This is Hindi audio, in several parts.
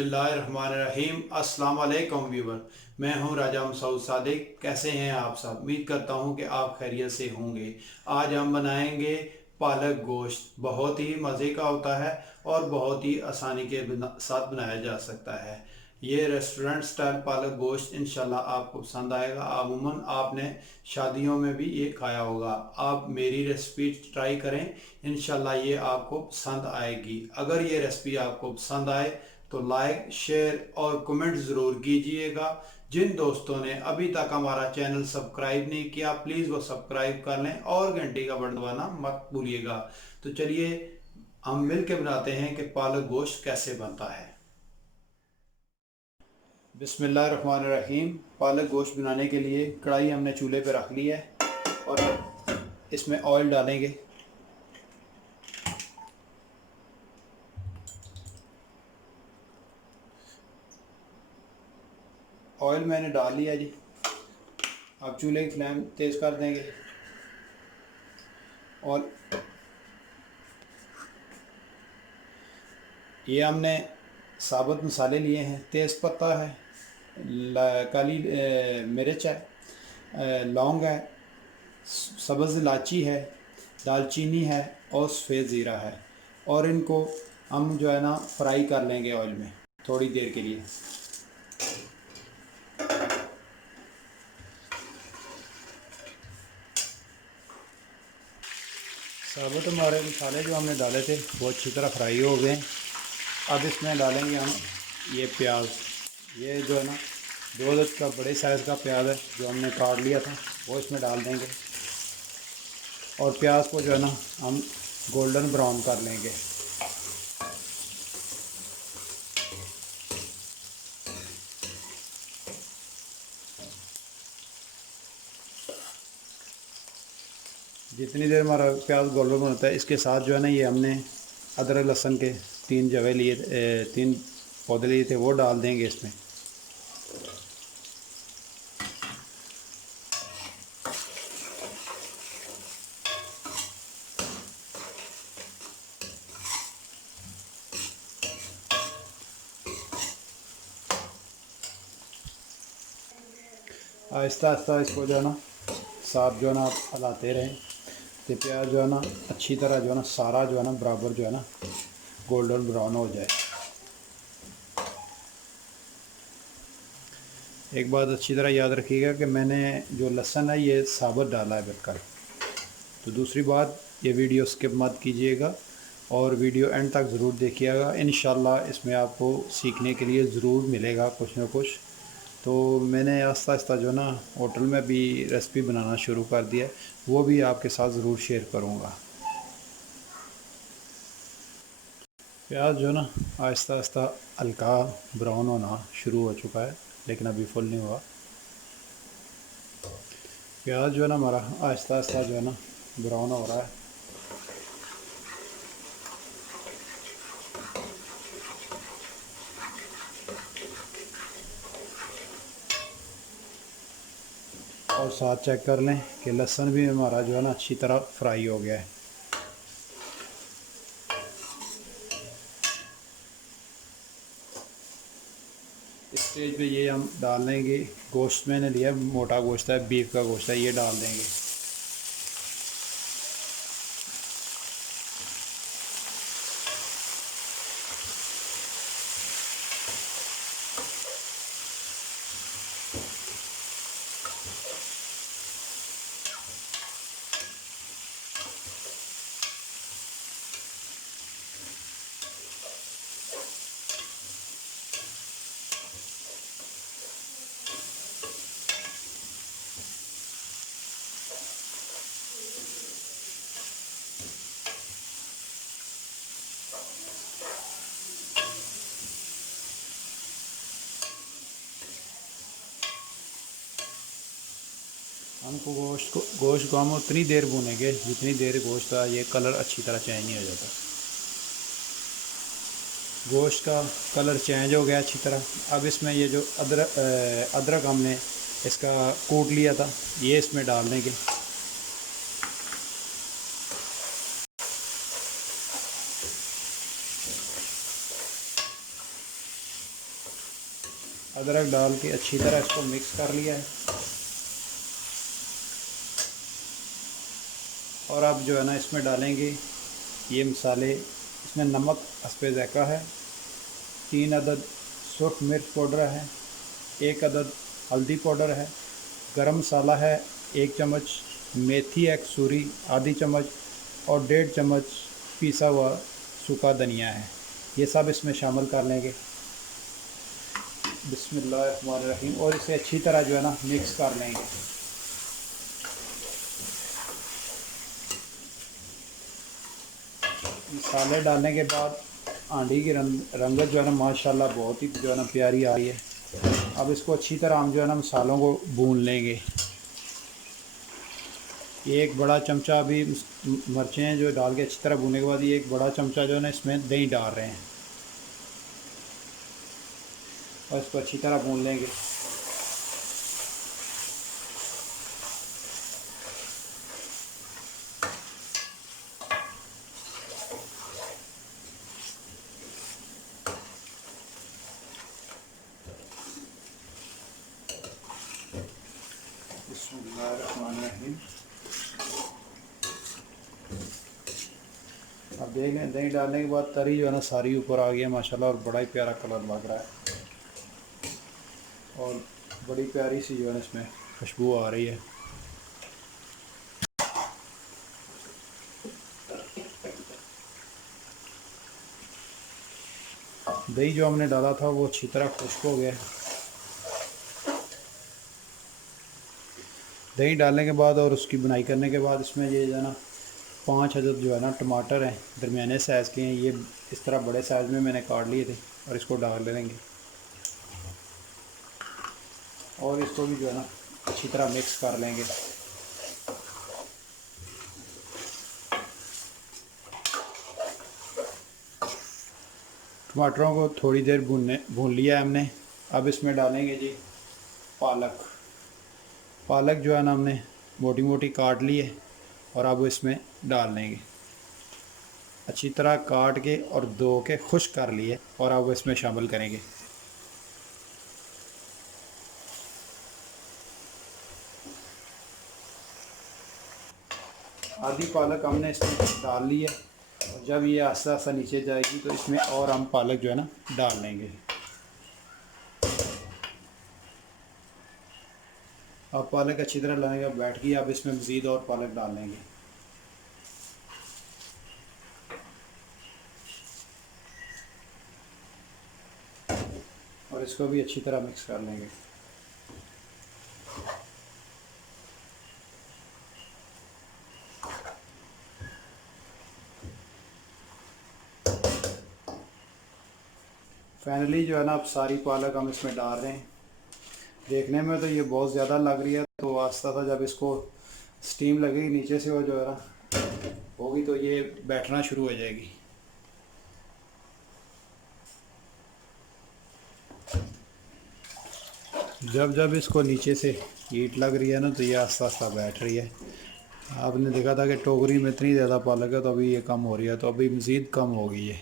बिस्मिल्लाहिर्रहमानिर्रहीम। अस्सलाम वालेकुम व्यूवर, मैं हूं राजा मसूद सादिक। कैसे हैं आप सब? उम्मीद करता हूं कि आप खैरियत से होंगे। आज हम बनाएंगे पालक गोश्त। बहुत ही मज़े का होता है और बहुत ही आसानी के साथ बनाया जा सकता है। ये रेस्टोरेंट स्टाइल पालक गोश्त इंशाल्लाह आपको पसंद आएगा। अमूमन आपने शादियों में भी ये खाया होगा। आप मेरी रेसिपी ट्राई करें, इंशाल्लाह ये आपको पसंद आएगी। अगर ये रेसिपी आपको पसंद आए तो लाइक, शेयर और कमेंट ज़रूर कीजिएगा। जिन दोस्तों ने अभी तक हमारा चैनल सब्सक्राइब नहीं किया, प्लीज़ वो सब्सक्राइब कर लें और घंटी का बटन दबाना मत भूलिएगा। तो चलिए हम मिल के बनाते हैं कि पालक गोश्त कैसे बनता है। बिस्मिल्लाहिर्रहमानिर्रहीम। पालक गोश्त बनाने के लिए कढ़ाई हमने चूल्हे पे रख ली है और इसमें ऑयल डालेंगे। ऑयल मैंने डाल लिया जी। अब चूल्हे की फ्लेम तेज़ कर देंगे और ये हमने साबुत मसाले लिए हैं। तेज़ पत्ता है, काली मिर्च है, लौंग है, सब्ज़ इलायची है, दालचीनी है और सफ़ेद ज़ीरा है। और इनको हम जो है ना फ्राई कर लेंगे ऑयल में थोड़ी देर के लिए। साबुत हमारे मसाले जो हमने डाले थे वो अच्छी तरह फ्राई हो गए। अब इसमें डालेंगे हम ये प्याज। ये जो है ना 2 का बड़े साइज़ का प्याज है जो हमने काट लिया था, वो इसमें डाल देंगे। और प्याज को जो है ना हम गोल्डन ब्राउन कर लेंगे। जितनी देर हमारा प्याज गोल्डन बनता है, इसके साथ जो है ना ये हमने अदरक लहसुन के 3 पौधे लिए थे, वो डाल देंगे इसमें। आहिस्ता आहिस्ता इसको जो है ना साथ जो है ना आप हलाते रहें तो प्याज जो है ना अच्छी तरह जो है ना सारा जो है ना बराबर जो है ना गोल्डन ब्राउन हो जाए। एक बात अच्छी तरह याद रखिएगा कि मैंने जो लहसुन है ये साबुत डाला है बिल्कुल। तो दूसरी बात, ये वीडियो स्किप मत कीजिएगा और वीडियो एंड तक ज़रूर देखिएगा। इंशाल्लाह इसमें आपको सीखने के लिए ज़रूर मिलेगा कुछ ना कुछ। तो मैंने आस्ता आस्ता जो ना होटल में भी रेसिपी बनाना शुरू कर दिया है, वो भी आपके साथ ज़रूर शेयर करूँगा। प्याज जो ना आहिस्ता आहिस्ता हल्का ब्राउन होना शुरू हो चुका है, लेकिन अभी फुल नहीं हुआ। प्याज जो है ना हमारा आहिस्ता आहिस्ता जो है ना ब्राउन हो रहा है। और साथ चेक कर लें कि लहसुन भी हमारा जो है ना अच्छी तरह फ्राई हो गया है। इस स्टेज पे ये हम डाल देंगे गोश्त। मैंने लिया मोटा गोश्त है, बीफ का गोश्त है, ये डाल देंगे। हमको गोश्त को हम उतनी देर भूनेंगे जितनी देर गोश्त का ये कलर अच्छी तरह चेंज नहीं हो जाता। गोश्त का कलर चेंज हो गया अच्छी तरह। अब इसमें ये जो अदरक हमने इसका कूट लिया था, ये इसमें डाल देंगे। अदरक डाल के अच्छी तरह इसको मिक्स कर लिया है। और अब जो है ना इसमें डालेंगे ये मसाले। इसमें नमक हस्बे ज़ायक़ा है, 3 अदद सुर्ख मिर्च पाउडर है, 1 अदद हल्दी पाउडर है, गरम मसाला है 1 चम्मच, मेथी एक सूरी आधी चम्मच और 1.5 चम्मच पिसा हुआ सूखा धनिया है। ये सब इसमें शामिल कर लेंगे। बिस्मिल्लाहिर्रहमानिर्रहीम। और इसे अच्छी तरह जो है ना मिक्स कर लेंगे। मसाले डालने के बाद आंडी की रंगत जो है ना माशाल्लाह बहुत ही जो है ना प्यारी आ रही है। अब इसको अच्छी तरह हम जो है ना मसालों को भून लेंगे। ये एक बड़ा चमचा अभी मिर्चें जो डाल के अच्छी तरह भूनने के बाद ये एक बड़ा चमचा जो है ना इसमें दही डाल रहे हैं और इसको अच्छी तरह भून लेंगे। बिस्मिल्लाहिर्रहमानिर्रहीम। अब देख लें दही डालने के बाद तरी जो है ना सारी ऊपर आ गई है माशाल्लाह और बड़ा ही प्यारा कलर लग रहा है और बड़ी प्यारी सी जो है इसमें खुशबू आ रही है। दही जो हमने डाला था वो अच्छी तरह खुश्क हो गया। दही डालने के बाद और उसकी बुनाई करने के बाद इसमें ये जो है ना 5 अदद जो है ना टमाटर हैं, दरमियाने साइज़ के हैं। ये इस तरह बड़े साइज़ में मैंने काट लिए थे और इसको डाल लेंगे और इसको भी जो है ना अच्छी तरह मिक्स कर लेंगे। टमाटरों को थोड़ी देर भून लिया है हमने। अब इसमें डालेंगे जी पालक जो है ना हमने मोटी मोटी काट ली है और अब इसमें डाल लेंगे। अच्छी तरह काट के और धो के खुश्क कर लिए और अब इसमें शामिल करेंगे। आधी पालक हमने इसमें डाल ली है और जब ये आस्ता आस्ता नीचे जाएगी तो इसमें और हम पालक जो है ना डाल लेंगे। अब पालक अच्छी तरह लगेगा बैठ गई। अब इसमें मज़ीद और पालक डाल लेंगे। और इसको भी अच्छी तरह मिक्स कर लेंगे। फाइनली जो है ना अब सारी पालक हम इसमें डाल रहे हैं। देखने में तो ये बहुत ज़्यादा लग रही है, तो आस्ता आस्ता जब इसको स्टीम लगेगी नीचे से वो जो है ना होगी तो ये बैठना शुरू हो जाएगी। जब जब इसको नीचे से हीट लग रही है ना तो ये आस्ता आस्ता बैठ रही है। आपने देखा था कि टोकरी में इतनी ज़्यादा पालक है तो अभी ये कम हो रही है, तो अभी मज़ीद कम होगी ये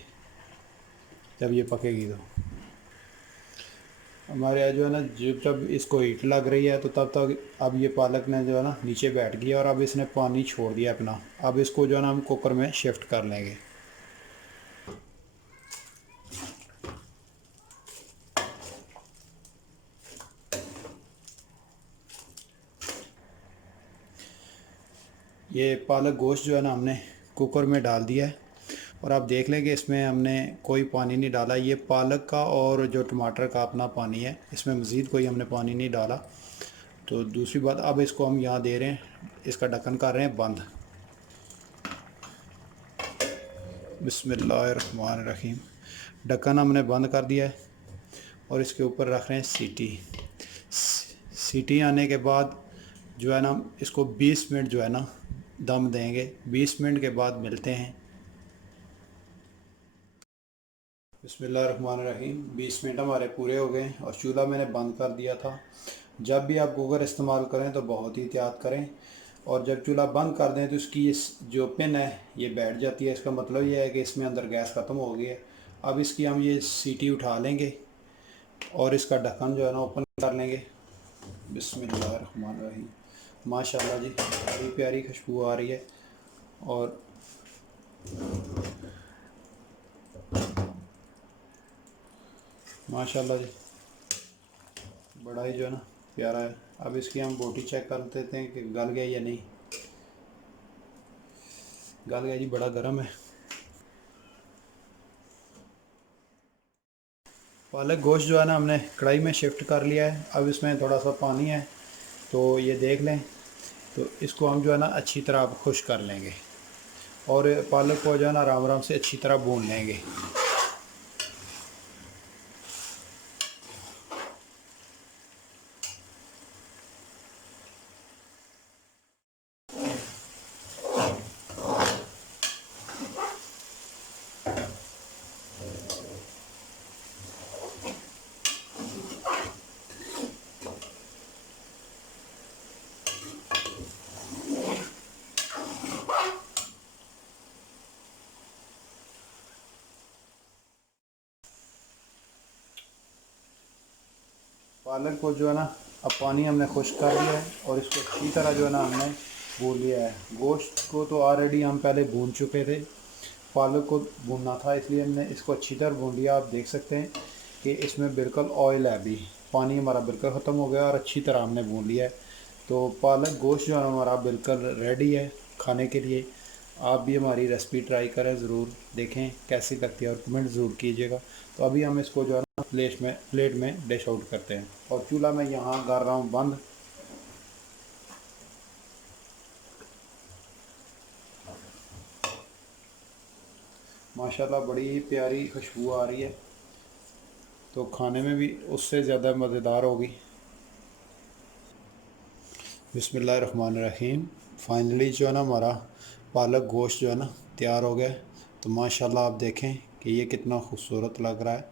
जब ये पकेगी। तो हमारे यहाँ जो है ना जब जब इसको हीट लग रही है तो तब तक अब ये पालक ने जो है ना नीचे बैठ गया और अब इसने पानी छोड़ दिया अपना। अब इसको जो है ना हम कुकर में शिफ्ट कर लेंगे। ये पालक गोश्त जो है ना हमने कुकर में डाल दिया है और आप देख लें कि इसमें हमने कोई पानी नहीं डाला। ये पालक का और जो टमाटर का अपना पानी है, इसमें मज़ीद कोई हमने पानी नहीं डाला। तो दूसरी बात, अब इसको हम यहाँ दे रहे हैं, इसका ढक्कन कर रहे हैं बंद। बिस्मिल्लाहिर्रहमानिर्रहीम। ढक्कन हमने बंद कर दिया है और इसके ऊपर रख रहे हैं सीटी आने के बाद जो है ना इसको 20 मिनट जो है ना दम देंगे। 20 मिनट के बाद मिलते हैं। बिस्मिल्लाहिर्रहमानिर्रहीम। 20 मिनट हमारे पूरे हो गए और चूल्हा मैंने बंद कर दिया था। जब भी आप कुकर इस्तेमाल करें तो बहुत ही एहतियात करें और जब चूल्हा बंद कर दें तो इसकी इस जो पिन है ये बैठ जाती है। इसका मतलब ये है कि इसमें अंदर गैस ख़त्म हो गई है। अब इसकी हम ये सीटी उठा लेंगे और इसका ढक्कन जो है ना ओपन कर लेंगे। बिस्मिल्लाहिर्रहमानिर्रहीम। माशाल्लाह जी, बड़ी प्यारी खुशबू आ रही है। और माशाल्लाह जी, बड़ा ही जो है ना प्यारा है। अब इसकी हम बोटी चेक कर लेते हैं कि गल गया या नहीं। गल गया जी, बड़ा गर्म है। पालक गोश्त जो है ना हमने कढ़ाई में शिफ्ट कर लिया है। अब इसमें थोड़ा सा पानी है, तो ये देख लें। तो इसको हम जो है ना अच्छी तरह अब खुश कर लेंगे और पालक को जो है ना आराम आराम से अच्छी तरह भून लेंगे। पालक को जो है ना अब पानी हमने खुश कर लिया है और इसको अच्छी तरह जो है ना हमने भून लिया है। गोश्त को तो ऑलरेडी हम पहले भून चुके थे, पालक को भूनना था, इसलिए हमने इसको अच्छी तरह भून लिया। आप देख सकते हैं कि इसमें बिल्कुल ऑयल है, अभी पानी हमारा बिल्कुल ख़त्म हो गया और अच्छी तरह हमने भून लिया है। तो पालक गोश्त जो है हमारा बिल्कुल रेडी है खाने के लिए। आप भी हमारी रेसिपी ट्राई करें, ज़रूर देखें कैसी लगती है और कमेंट ज़रूर कीजिएगा। तो अभी हम इसको जो है ना प्लेट में डिश आउट करते हैं और चूल्हा मैं यहाँ कर रहा हूँ बंद। माशाल्लाह बड़ी ही प्यारी खुशबू आ रही है, तो खाने में भी उससे ज़्यादा मज़ेदार होगी। बिस्मिल्लाहिर्रहमानिर्रहीम। फाइनली जो है ना हमारा पालक गोश्त जो है ना तैयार हो गया। तो माशाल्लाह आप देखें कि ये कितना खूबसूरत लग रहा है।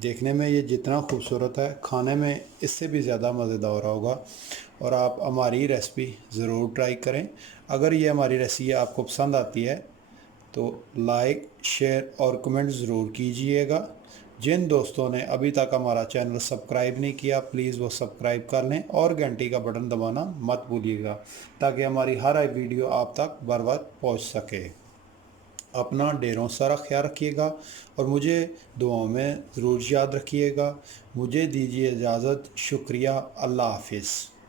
देखने में ये जितना खूबसूरत है, खाने में इससे भी ज़्यादा मज़ेदार होगा। और आप हमारी रेसिपी ज़रूर ट्राई करें। अगर ये हमारी रेसिपी आपको पसंद आती है तो लाइक, शेयर और कमेंट ज़रूर कीजिएगा। जिन दोस्तों ने अभी तक हमारा चैनल सब्सक्राइब नहीं किया, प्लीज़ वो सब्सक्राइब कर लें और घंटी का बटन दबाना मत भूलिएगा, ताकि हमारी हर वीडियो आप तक बर वक्त पहुँच सके। अपना ढेरों सारा ख्याल रखिएगा और मुझे दुआओं में ज़रूर याद रखिएगा। मुझे दीजिए इजाज़त। शुक्रिया। अल्लाह हाफिज़।